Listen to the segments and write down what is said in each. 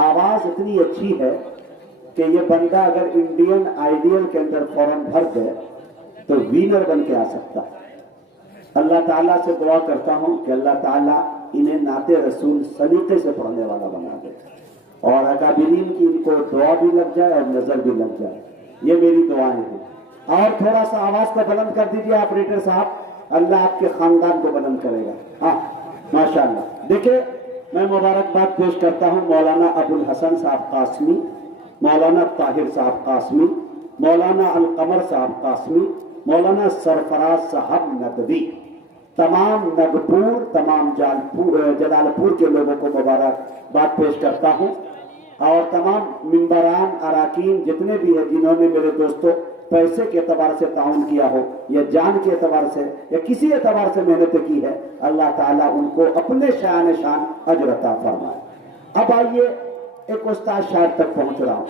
آواز اتنی اچھی ہے کہ یہ بندہ اگر انڈین آئیڈیل کے اندر فورن بھر دے تو وینر بن کے آ سکتا ہے۔ اللہ تعالیٰ سے دعا کرتا ہوں کہ اللہ تعالیٰ انہیں نعت رسول سلیقے سے پڑھنے والا بنا دے، اور اکابرین کی ان کو دعا بھی لگ جائے اور نظر بھی لگ جائے، یہ میری دعائیں ہیں۔ اور تھوڑا سا آواز کو بلند کر دیجئے آپریٹر صاحب، اللہ آپ کے خاندان کو بلند کرے گا۔ ہاں ماشاءاللہ۔ دیکھیں میں مبارکباد پیش کرتا ہوں مولانا ابو الحسن صاحب قاسمی، مولانا طاہر صاحب قاسمی، مولانا القمر صاحب قاسمی، مولانا سرفراز صاحب ندوی، تمام نگپور، تمام جلال پور کے لوگوں کو مبارکباد پیش کرتا ہوں، اور تمام ممبران اراکین جتنے بھی ہیں جنہوں نے میرے دوستوں پیسے کے اعتبار سے تعاون کیا ہو یا جان کے اعتبار سے یا کسی اعتبار سے محنت کی ہے، اللہ تعالیٰ ان کو اپنے شان اجر عطا فرمائے۔ اب آئیے ایک استاد شاعر تک پہنچ رہا ہوں،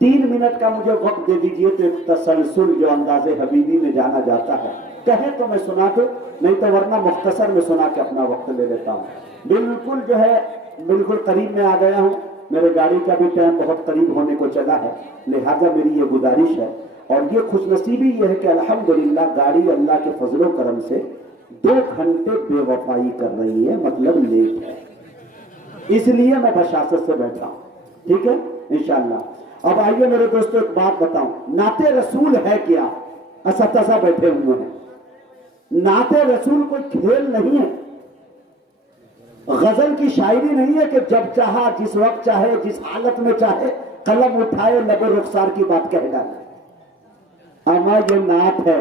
3 منٹ کا مجھے وقت دے دیجئے تو ایک تسلسل جو انداز حبیبی میں جانا جاتا ہے کہیں تو میں سنا دوں، نہیں تو ورنہ مختصر میں سنا کے اپنا وقت لے لیتا ہوں۔ بالکل جو ہے بالکل قریب میں آ گیا ہوں، میرے گاڑی کا بھی ٹائم بہت قریب ہونے کو چلا ہے، لہذا میری یہ گزارش ہے، اور یہ خوش نصیبی یہ ہے کہ الحمدللہ گاڑی اللہ کے فضل و کرم سے 2 گھنٹے بے وفائی کر رہی ہے، مطلب لیٹ ہے، اس لیے میں بشاشت سے بیٹھا ہوں، ٹھیک ہے انشاءاللہ۔ اب آئیے میرے دوستو ایک بات بتاؤں، نعت رسول ہے کیا؟ اساتذہ بیٹھے ہوئے ہیں، نعت رسول کوئی کھیل نہیں ہے، غزل کی شاعری نہیں ہے کہ جب چاہا جس وقت چاہے جس حالت میں چاہے قلم اٹھائے لب رخسار کی بات کہہ ڈالے۔ اما یہ نعت ہے،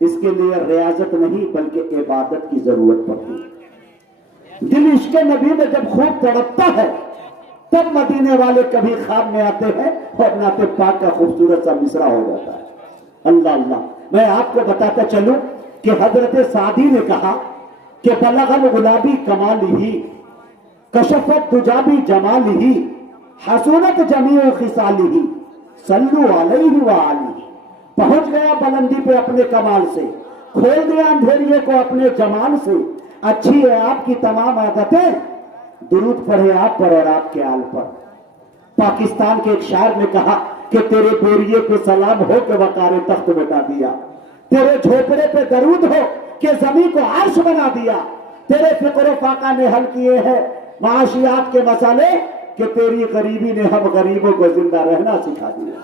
اس کے لیے ریاضت نہیں بلکہ عبادت کی ضرورت پڑتی ہے۔ دل عشق نبی میں جب خوب تڑپتا ہے تب مدینے والے کبھی خواب میں آتے ہیں اور نعت پاک کا خوبصورت سا مصرع ہو جاتا ہے۔ اللہ اللہ۔ میں آپ کو بتاتا چلوں کہ حضرت سعدی نے کہا کہ بلغ الغلابی کمالہ کشفت دجابی جمالہ حسنت جمیع خصالہ صلو علیہ وآلہ۔ پہنچ گیا بلندی پہ اپنے کمال سے، کھول دیا اندھیریے کو اپنے جمال سے، اچھی ہے آپ کی تمام عادتیں، درود پڑھے آپ پر اور آپ کے آل پر۔ پاکستان کے ایک شاعر نے کہا کہ تیرے بوریے پہ سلام ہو کہ وقار تخت مٹا دیا، تیرے جھوپڑے پہ درود ہو کہ زمین کو عرش بنا دیا، تیرے فقر و فاقہ نے حل کیے ہیں معاشیات کے مسئلے کہ تیری غریبی نے ہم غریبوں کو زندہ رہنا سکھا دیا۔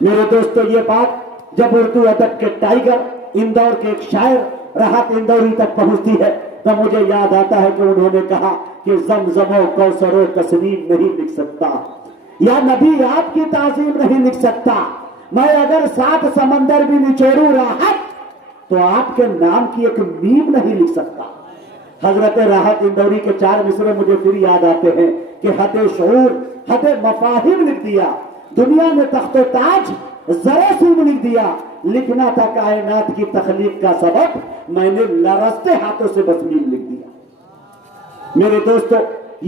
میرے دوستو یہ بات جب اردو ادب کے ٹائیگر اندور کے ایک شاعر راحت اندوری تک پہنچتی ہے تو مجھے یاد آتا ہے کہ انہوں نے کہا کہ زمزم و کوثر و تسنیم نہیں لکھ سکتا، یا نبی آپ کی تعظیم نہیں لکھ سکتا، میں اگر 7 سمندر بھی نچوڑوں راحت تو آپ کے نام کی ایک میم نہیں لکھ سکتا۔ حضرت راحت اندوری کے 4 مصرے مجھے پھر یاد آتے ہیں کہ حد شعور حد مفاہیم لکھ دیا، دنیا میں تخت و تاج ذرا سیب لکھ دیا، لکھنا تھا کائنات کی تخلیق کا سبب، میں نے لرزتے ہاتھوں سے بس میم لکھ دیا۔ میرے دوستو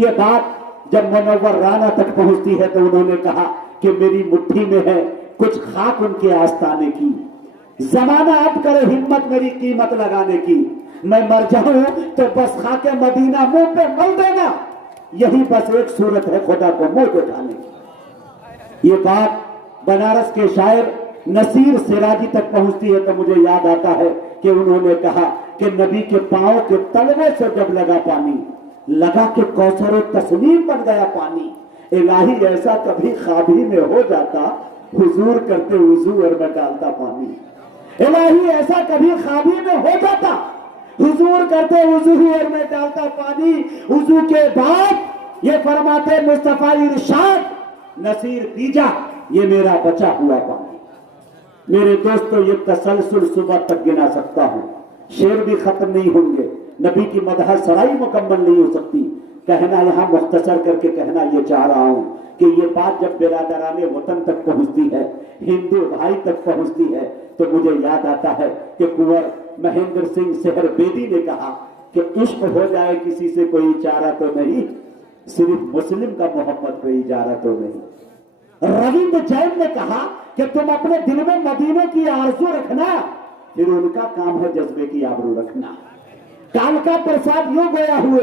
یہ بات جب منور رانا تک پہنچتی ہے تو انہوں نے کہا کہ میری مٹھی میں ہے کچھ خاک ان کے آستانے کی، زمانہ اب کرے ہمت میری قیمت لگانے کی، میں مر جاؤں تو بس خاک مدینہ منہ پہ مل دینا، یہی بس ایک صورت ہے خدا کو منہ دکھانے کی۔ یہ بات بنارس کے شاعر نصیر سراجی تک پہنچتی ہے تو مجھے یاد آتا ہے کہ انہوں نے کہا کہ نبی کے پاؤں کے تلوے سے جب لگا پانی لگا کہ کوثر و تسنیم بن گیا پانی، الہی ایسا کبھی خواب ہی میں ہو جاتا حضور کرتے وضو اور میں ڈالتا پانی، الہی ایسا کبھی خواب ہی میں ہو جاتا حضور کرتے وضو اور میں ڈالتا پانی۔ وضو کے بعد یہ فرماتے مصطفیٰ ارشاد نصیر پیجا یہ میرا بچا ہوا پانی۔ میرے دوستو یہ تسلسل صبح تک گنا سکتا ہوں، شعر بھی ختم نہیں ہوں گے، نبی کی مدح سرائی مکمل نہیں ہو سکتی۔ کہنا یہاں مختصر کر کے کہنا یہ چاہ رہا ہوں کہ یہ بات جب برادران وطن تک پہنچتی ہے، ہندو بھائی تک پہنچتی ہے تو مجھے یاد آتا ہے کہ کنور مہندر سنگھ سہر بیدی نے کہا کہ عشق ہو جائے کسی سے کوئی چارہ تو نہیں، صرف مسلم کا محمد پہ اجارہ تو نہیں۔ رویندر جین نے کہا کہ تم اپنے دل میں مدینے کی آرزو رکھنا، پھر ان کا کام ہے جذبے کی آبرو رکھنا۔ کالکا پرساد یوں گویا ہوئے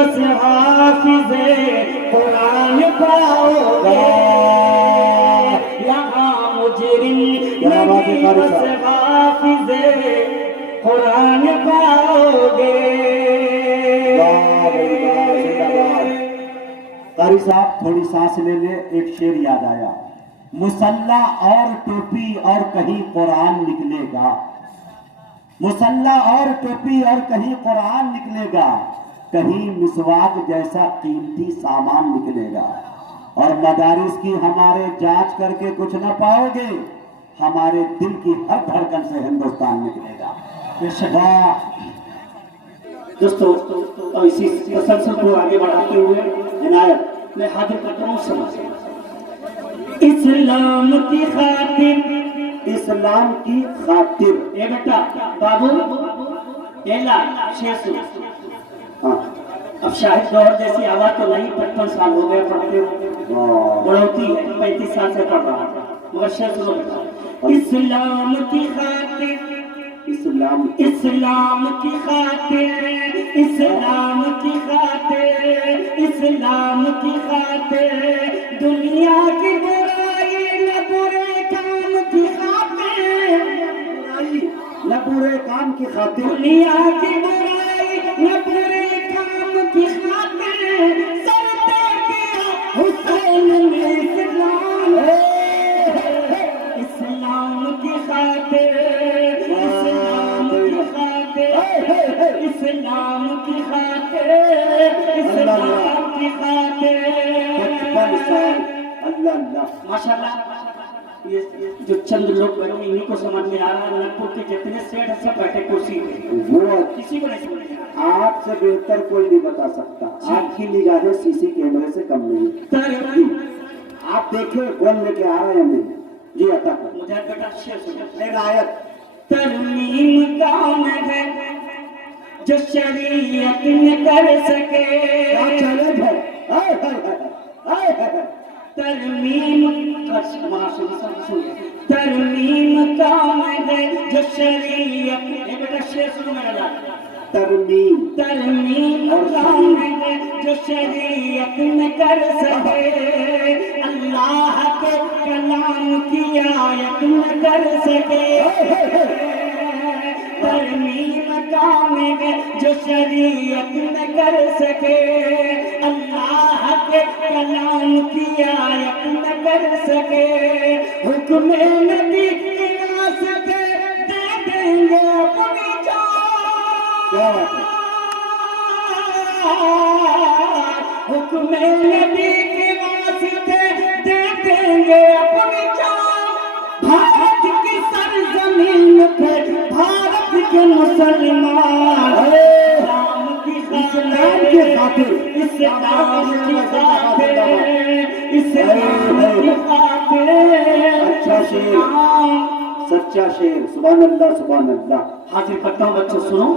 بس حافظ قرآن پاؤ گے یہاں مجرم نہیں بس حافظ قرآن پاؤ گے. قاری صاحب تھوڑی سانس لے لے. ایک شعر یاد آیا, مسلح اور ٹوپی اور کہیں قرآن نکلے گا, مسلح اور ٹوپی اور کہیں قرآن نکلے گا, کہیں مسواک جیسا قیمتی سامان نکلے گا, اور مدارس کی ہمارے جانچ کر کے کچھ نہ پاؤ گے, ہمارے دل کی ہر دھڑکن سے ہندوستان نکلے گا. دوستو اسی تسلسل کو آگے بڑھاتے ہوئے عنایت میں حاضر کرتا ہوں سمجھ. اسلام کی خاطر, اسلام کی خاطر. اے بیٹا بابو ایلا شیسو, اب شاہد دور جیسی آواز تو نہیں, 55 سال ہو گئے پڑھتے ہو, بڑھوتی ہے 35 سال سے پڑھ رہا ہے, مگر شیسو اسلام کی خاطر, اسلام کی خاطر, اسلام کی خاطر, اسلام کی خاطر, دنیا کی برائی نہ برے کام کی خاطر, نہ برے کام کی خاطر, دنیا کی برائی نہ برے کام کی خاطر, سر دے دیا حسین نے اسلام, اسلام کی خاطر, اسلام کی خاطر, اسلام کی خاطر. 55 سال. اللہ اللہ ماشاءاللہ یہ جو چند لوگ بیٹھے انہیں کو سمجھ میں آ رہا ہے. نگپور کے جتنے سیٹ ہیں سب بیٹھے کرسی پہ, وہ کسی کو نہیں سمجھ میں آ رہا. آپ سے بہتر کوئی نہیں بتا سکتا. آپ کی نگاہیں سی سی کیمرے سے کم نہیں. آپ دیکھیں کون لے کے آ رہے ہیں نہیں. جی عطا کر مجھے بیٹا شعر سنا. عنایت. ترمیم کام ہے جو شریعت میں کر سکے, کیا چیلنج ہے. ہائے ہائے ہائے ہائے ہائے. ترمیم ترمیم کام ہے جو شریعت, اے بیٹا شعر سنو میرا لال. ترمیم ترمیم کام ہے جو شریعت میں کر سکے, اللہ کے کلام کی آیت میں کر سکے. ترمیم کام ہے جو شریعت میں کر سکے, اللہ کے کلام کی آیت میں کر سکے. حکم نبی کی واسطے دے دیں گے اپنی جان, حکم نبی کی واسطے دے دیں گے اپنی جان. بھارت کی سرزمین پہ بھارت کے مسلمان, اسلام کی خاطر, اسلام کی خاطر, اسلام کی خاطر. اچھا شعر, سچا شعر. سبحان اللہ سبحان اللہ. حاضر کرتا ہوں بچوں سنو.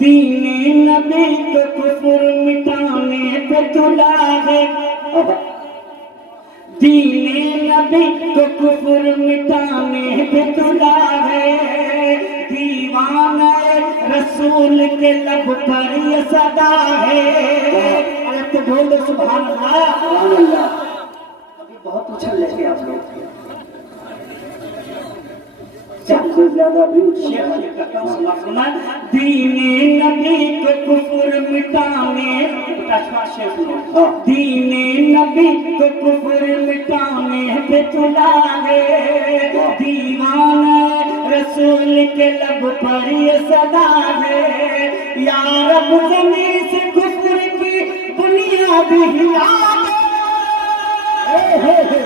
دین نبی کو کفر مٹانے پہ تلا ہے, دین نبی کو کفر مٹانے پہ تلا ہے, دیوانہ رسول کے لب پر یہ صدا ہے. ارے تو بول دو سبحان اللہ. سبحان اللہ. ابھی بہت اچھل لے کے آپ لوگ سب سے زیادہ بھی دین نبی کو کفر مٹانے, دین نبی کو کفر مٹانے پہ تلا ہے, دیوانہ رسول کے لب پر یہ صدا ہے. یا رب زمین سے کفر کی بنیاد ہلا دے,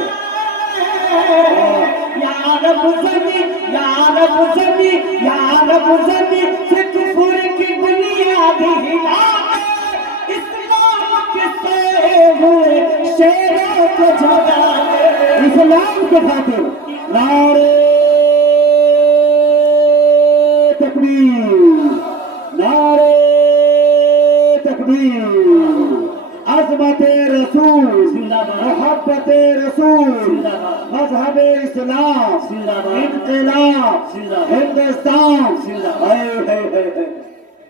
یا رب زمین, یا رب زمین, یا رب زمین سے کفر کی بنیاد ہلا دے. اسلام کے سائے ہوئے شیروں کو جگا دے, اسلام کے خاطر. نعرے تکبیر, نعرے تکبیر. عظمت رسول, محبت رسول, مذہب اسلام, انقلاب ہندوستان.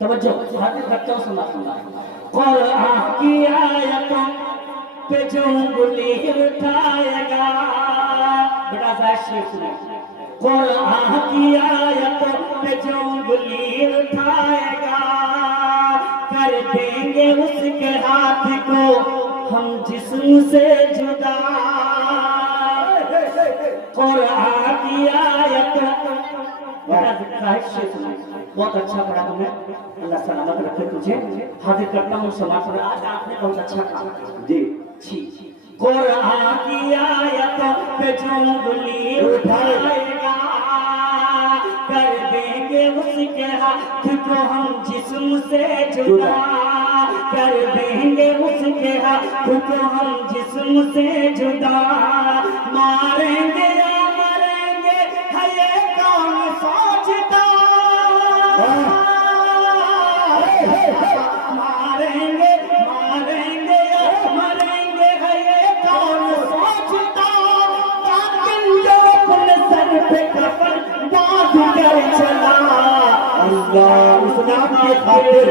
توجہ حاضر کرتا ہوں سنا قرآن کی آیتوں پہ جو انگلی اٹھائے گا بیٹا ذرا شیخ سنیں قرآن کی آیتوں پہ جو انگلی اٹھائے گا کر دیں گے اس کے ہاتھ کو ہم جسم سے جدا قرآن کی آیتوں بہت اچھا پڑھا تم نے اللہ سلامت رکھے تجھے حاضر کرتا ہوں سماج پر آج آپ نے بہت اچھا کہا جی قرآن کی آیت پہ جو انگلی اٹھائے گا کر دیں گے اس کے ہاتھ کو ہم جسم سے جدا کر دیں گے اس کے ہاتھ کو ہم جسم سے جدا ماریں گے یا مریں گے ہے یہ کون سوچتا ماریں گے یا مریں گے ہے یہ کون سوچتا تاکہ جو اپنے سر پہ کفن باندھ کر چلا اسلام کی خاطر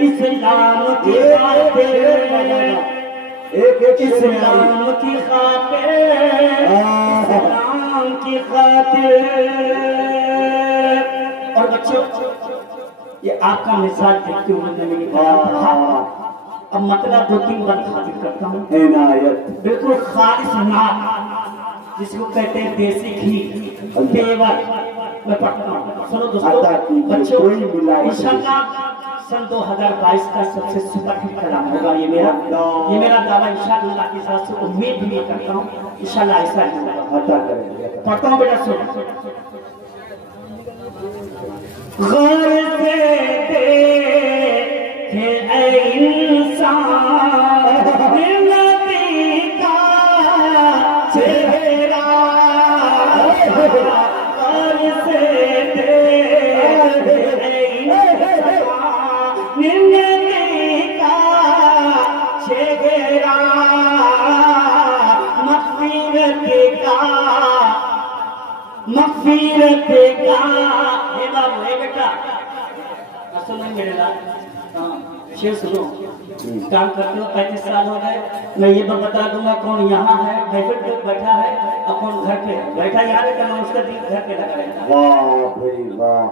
اسلام کی خاطر اسلام کی خاطر اسلام کی خاطر اور بچوں یہ آپ کا مثال دیکھتے ہوئے میں نے کہا اب مطلب دو تین بات حاضر کرتا ہوں عنایت بالکل خالص نام جس کو کہتے ہیں دیسی گھی پیور میں پڑھتا ہوں سنو دوستو بچوں انشاءاللہ سن 2022 کا سب سے سپر ہٹ کلام ہوگا یہ میرا دعویٰ انشاءاللہ کی ذات سے امید بھی یہ کرتا ہوں انشاءاللہ ایسا ہی ہوگا پڑھتا ہوں بیٹا سن غور سے دیکھے اے انسان نبی کا چہرہ غور سے دیکھے اے انسان نبی کا چہرہ مغفرت کا بیٹا سنو میرے لال شیر سنو کام کرتے ہو 35 سال ہو گئے میں یہ بتا دوں گا کون یہاں ہے بیٹھا ہے اور کون گھر پہ بیٹھا یہاں ہے کہ میں اس کا دل گھر پہ لگا رہتا واہ بھائی واہ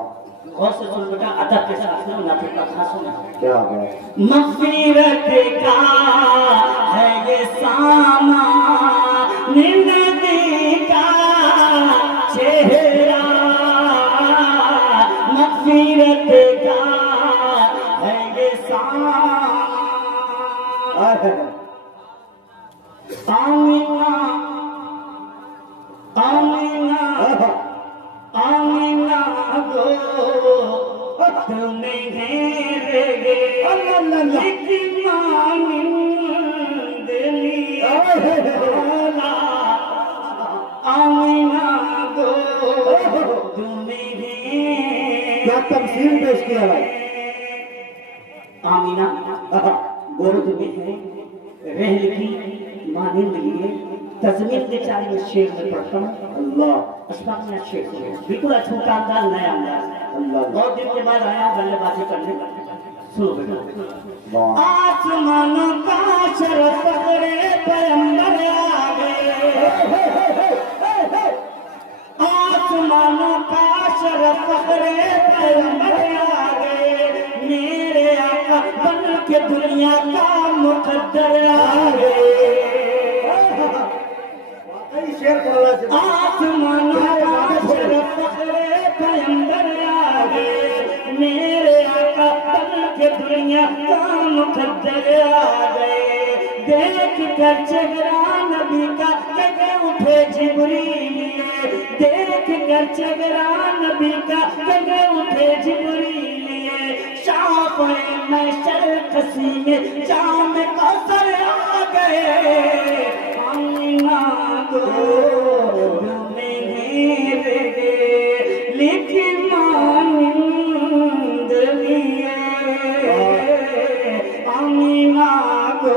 غور سے سن بیٹا ادب کے ساتھ سنو نہ پھر خاص سنو کیا ہے مغفرت کا ہے یہ سامان نبی کا چہرہ مغفرت کا ہے یہ سامان آمینہ آمینہ آمینہ گو تمہیں گھیرے گے لیکن مانند لیا آمینہ گو تمہیں کیا تمثیل پیش کیا ہے آمینہ گورد میں ہے رہ لکھی مانند لیے تزمین کے چارے میں شیر میں پڑھتا ہوں اللہ اسباب میں شیر سنیں بالکل چھوٹا انداز نیا انداز بہت دن کے بعد آیا گلے بازی کرنے سنو بیٹا آسمانوں کا شرف پکڑے پیمبر آگے آسمانوں کا شرف پکڑے پیمبر آگے میرے آقا بن کے دنیا کا مقدر آگے آسمانوں کا شرف پکڑے پیمبر آگے میرے آقا بن کے دنیا کا مقدر آگے دیکھ کر چہرہ نبی کا کہے اٹھے جبریل دیکھ کر چہرہ نبی کا کہے اٹھے جبریل شاپ میں شرکسی میں جام کوثر آ گئے آمینہ کو میں گھیرے گے لیکن مانند لیے آمینہ کو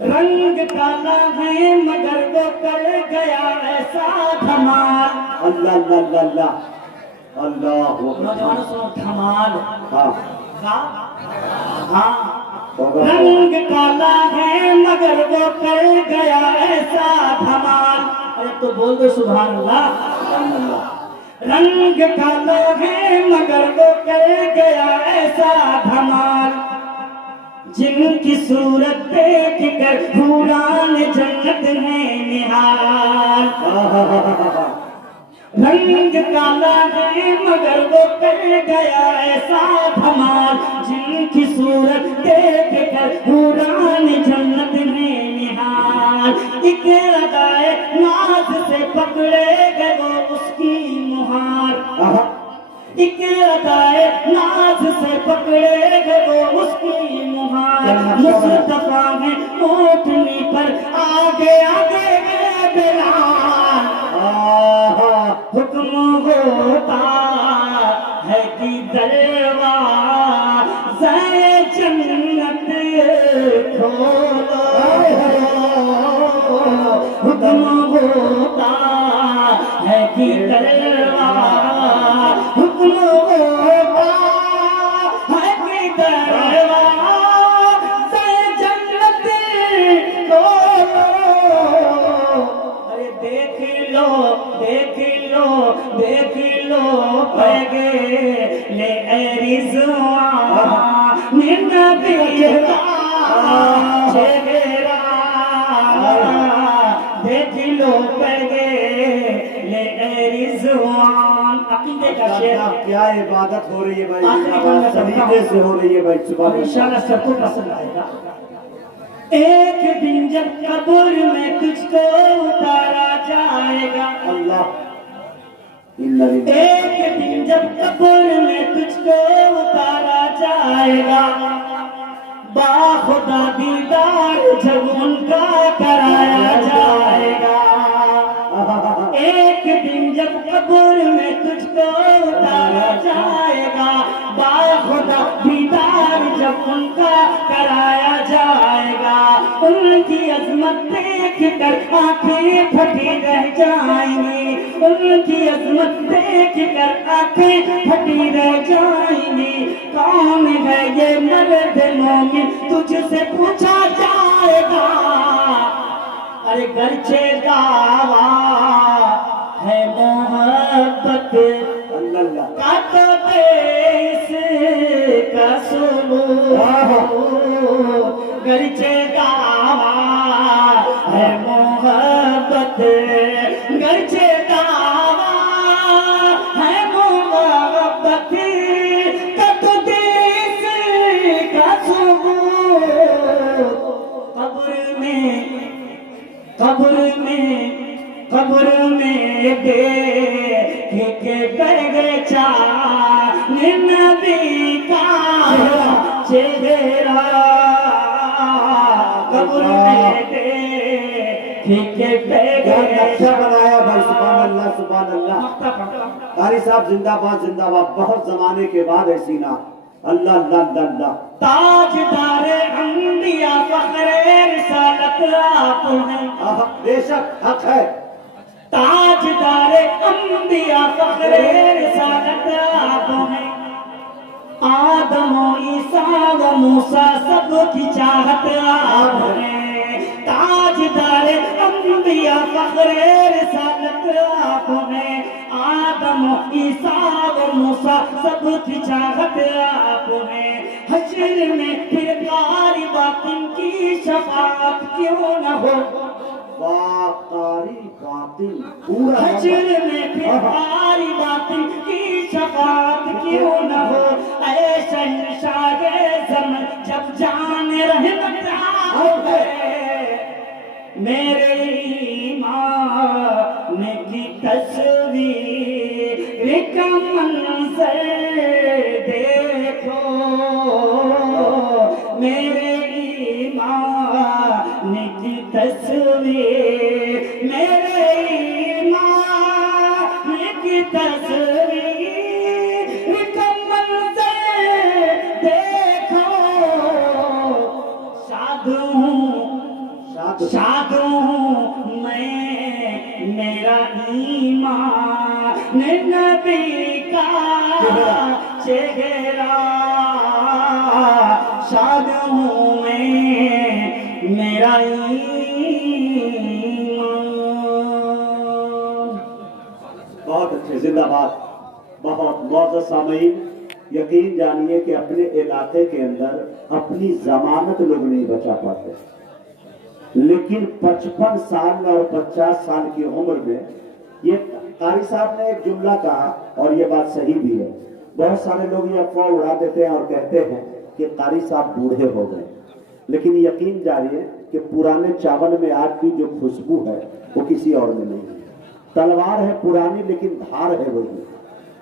رنگ کالا ہے مگر وہ کر گیا ایسا دھمال. اللہ اللہ اللہ اللہ اللہ نوجوانوں سنو دھمال. ہاں ہاں رنگ کالا ہے مگر وہ کر گیا ایسا دھمال. ارے تو بول دو سبحان اللہ. رنگ کالا ہے مگر وہ کر گیا ایسا دھمال. جن کی صورت دیکھ کر حوران جنت میں نہال. رنگ کالا ہے مگر وہ کر گیا ایسا دھمال. جن کی صورت دیکھ کر حوران جنت میں نہال. ایک ادائے ناز سے پکڑے گئے وہ اس کی مہار. ایک ادائے ناز سے پکڑے گئے وہ اس کی مہار. مصطفیٰ نے اونٹنی پر آگے آگے گئے بلال. حکم ہوتا ہے کہ دروازہ جنت کھولو. حکم ہوتا ہے کہ حکم ہوتا ہے کہ دروازہ جنت کھولو. ارے دیکھ لو دیکھ لو دیکھ لو پگے لے اے رضوان نبی کا چہرہ. دیکھ لو پگے لے اے رضوان. عقیدے کا شعر. کیا عبادت ہو رہی ہے بھائی, سلیقے سے ہو رہی ہے بھائی. اور انشاءاللہ سب کو پسند آئے گا. ایک دن جب قبر میں تجھ کو اتارا جائے گا. اللہ ایک دن جب قبر میں تجھ کو اتارا جائے گا. باخدا دیدار جب ان کا کرایا جائے گا. ایک دن جب قبر میں تجھ کو اتارا جائے گا. باخدا دیدار جب ان کا کرایا جائے گا. ان کی عظمت دیکھ کر آنکھیں پھٹی رہ جائیں گی. ان کی عظمت دیکھ کر آنکھیں پھٹی رہ جائیں گی. کون ہے یہ مرد مومن تجھ سے پوچھا جائے گا. ارے گرچہ دعویٰ ہے محبت کا تو دیس کا سلوک. گرچہ دعویٰ ہے محبت گرچہ دعویٰ ہے محبت کا تو دیس کا سلوک. قبر میں دیکھ کے پہچان نبی کا چہرہ. قبر میں دیکھ کے اچھا بنایا بھائی. سبحان اللہ سبحان اللہ. قاری صاحب زندہ باد زندہ باد. بہت زمانے کے بعد ایسی نا. اللہ اللہ اللہ اللہ. تاجدار انبیاء فخر رسالت آپ ہیں. بے شک حق ہے. تاجدار انبیاء فخر رسالت آپ ہیں. آدم و عیسیٰ و موسیٰ سب کی چاہت آپ ہیں. تاجدار انبیاء فخر رسالت آپ ہیں. آدم و عیسیٰ و موسیٰ سب کی چاہت آپ ہیں. حشر میں پھر قاری باطن کی شفاعت کیوں نہ ہو. قاری باطن پورا حشر میں پھر قاری باطن کی شفاعت کیوں نہ ہو. اے شہنشاہ زمن جب جان رحمت آئے میرے ایمان کی تصویر کا منظر دیکھو. میرے ایمان کی تصویر میرے ایمان کی تصویر کا منظر دیکھو. شاد ہوں میرا ایمان نبی کا چہرہ شاد ہوں میں میرا ایمان. بہت اچھے، زندہ باد. بہت معزز سامعین، یقین جانیے کہ اپنے علاقے کے اندر اپنی ضمانت لوگ نہیں بچا پاتے، لیکن 55 سال اور 50 سال کی عمر میں یہ قاری صاحب نے ایک جملہ کہا، اور یہ بات صحیح بھی ہے. بہت سارے لوگ یہ افواہ اڑا دیتے ہیں اور کہتے ہیں کہ قاری صاحب بوڑھے ہو گئے، لیکن یقین جانیے کہ پرانے چاول میں آج بھی جو خوشبو ہے وہ کسی اور میں نہیں ہے. تلوار ہے پرانی لیکن دھار ہے وہی.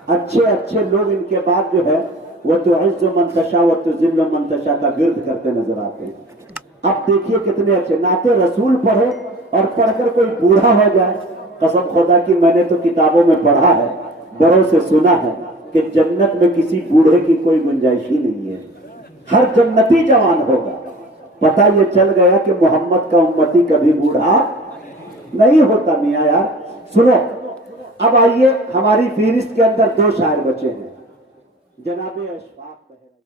اچھے اچھے لوگ ان کے بعد جو ہے وہ تو عز منتشا و تو ذل منتشا کا گرد کرتے نظر آتے ہیں. اب دیکھیے کتنے اچھے نعت رسول پڑھو اور پڑھ کر کوئی بوڑھا ہو جائے. قسم خدا کی میں نے تو کتابوں میں پڑھا ہے، بڑوں سے سنا ہے کہ جنت میں کسی بوڑھے کی کوئی گنجائش ہی نہیں ہے، ہر جنتی جوان ہوگا. پتہ یہ چل گیا کہ محمد کا امتی کبھی بوڑھا نہیں ہوتا. میاں یار سنو، اب آئیے ہماری فہرست کے اندر 2 شاعر بچے ہیں. جناب اشفاق